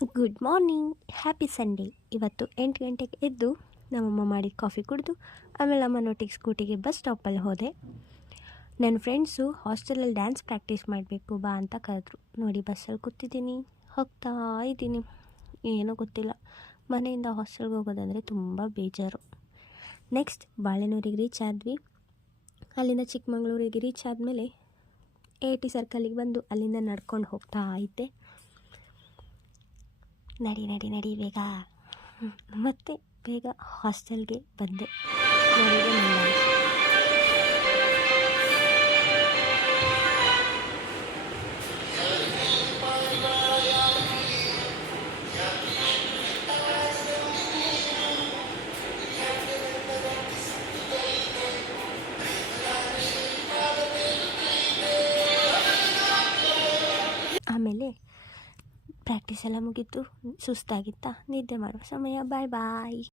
Good morning, happy Sunday. ಇವತ್ತು 8 ಗಂಟೆಗೆ ಎದ್ದು ನಮ್ಮಮ್ಮ ಮಾಡಿದ ಕಾಫಿ ಕುಡಿದು ಆಮೇಲೆ ಅಮ್ಮನೊಟ್ಟಿಗೆ ಸ್ಕೂಟಿಗೆ ಬಸ್ ಸ್ಟಾಪಲ್ಲಿ ಹೋದೆ. ನನ್ನ ಫ್ರೆಂಡ್ಸು ಹಾಸ್ಟೆಲಲ್ಲಿ ಡ್ಯಾನ್ಸ್ ಪ್ರಾಕ್ಟೀಸ್ ಮಾಡಬೇಕು ಬಾ ಅಂತ ಕರೆದ್ರು. ನೋಡಿ ಬಸ್ಸಲ್ಲಿ ಕೂತಿದ್ದೀನಿ, ಹೋಗ್ತಾ ಇದ್ದೀನಿ. ಏನೋ ಗೊತ್ತಿಲ್ಲ, ಮನೆಯಿಂದ ಹಾಸ್ಟೆಲ್ಗೆ ಹೋಗೋದಂದರೆ ತುಂಬ ಬೇಜಾರು. ನೆಕ್ಸ್ಟ್ ಬಾಳೆನೂರಿಗೆ ರೀಚ್ ಆದ್ವಿ. ಅಲ್ಲಿಂದ ಚಿಕ್ಕಮಂಗ್ಳೂರಿಗೆ ರೀಚ್ ಆದಮೇಲೆ AT ಸರ್ಕಲಿಗೆ ಬಂದು ಅಲ್ಲಿಂದ ನಡ್ಕೊಂಡು ಹೋಗ್ತಾ ಇದ್ದೆ. ನಡಿ ನಡಿ ನಡಿ ಬೇಗ. ಮತ್ತು ಬೇಗ ಹಾಸ್ಟೆಲ್ಗೆ ಬಂದೆ. ನೋಡಿದ್ರೆ ನನ್ನ ಆಮೇಲೆ ಪ್ರಾಕ್ಟೀಸ್ ಎಲ್ಲ ಮುಗೀತು. ಸುಸ್ತಾಗಿತ್ತಾ, ನಿದ್ದೆ ಮಾಡುವ ಸಮಯ. ಬಾಯ್ ಬಾಯ್.